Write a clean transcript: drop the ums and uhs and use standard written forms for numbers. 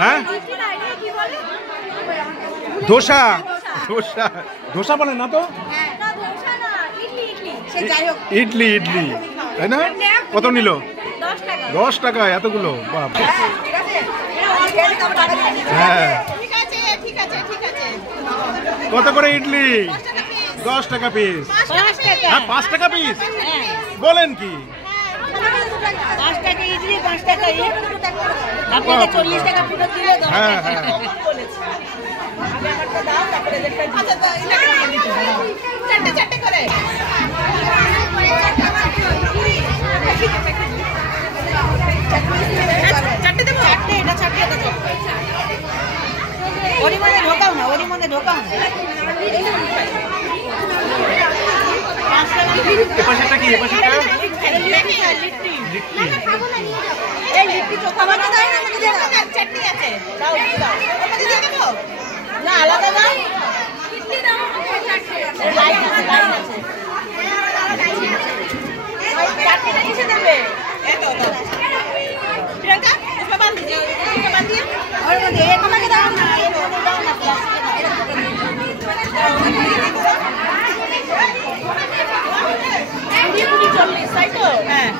হ্যাঁ ধোসা ধোসা ধোসা বলে না তো ইডলি ইডলি তাই না কত নিল 10 টাকা এতগুলো বাপ হ্যাঁ কত করে ইডলি 10 টাকা পিস হ্যাঁ 5 টাকা পিস বলেন কি 5 টাকা ইডলি 5 টাকা আপনাকে 40 টাকা পুরো দিলে 10 হ্যাঁ টাকা হ্যাঁ আগে আমারটা দাও তারপরে দেখতে আচ্ছা তো এটাকে নিয়ে নিতে চারটে চারটে করে চারটে দেবো চারটে এটা চারটে এটা চারটে ওরি মনে ঢোকাও না এপাশেটা কি এপাশেটা লিট্টি এই লিট্টি চোখা বানা দাও না আমাকে দাও চাটনি আছে দাও দাও আমাকে দিয়ে দেবো না আলাদা দাও লিট্টি দাও চাটনি আছে লাইন আছে চাটনিটা কিসে দেবে এত দাও প্রিয়াঙ্কা इसमें बांध दीजिए इसमें बांध दिया और मध्य एक আমাকে দাও না এর মধ্যে দাও না প্লাস্টিকে দাও 40 তাই তো হ্যাঁ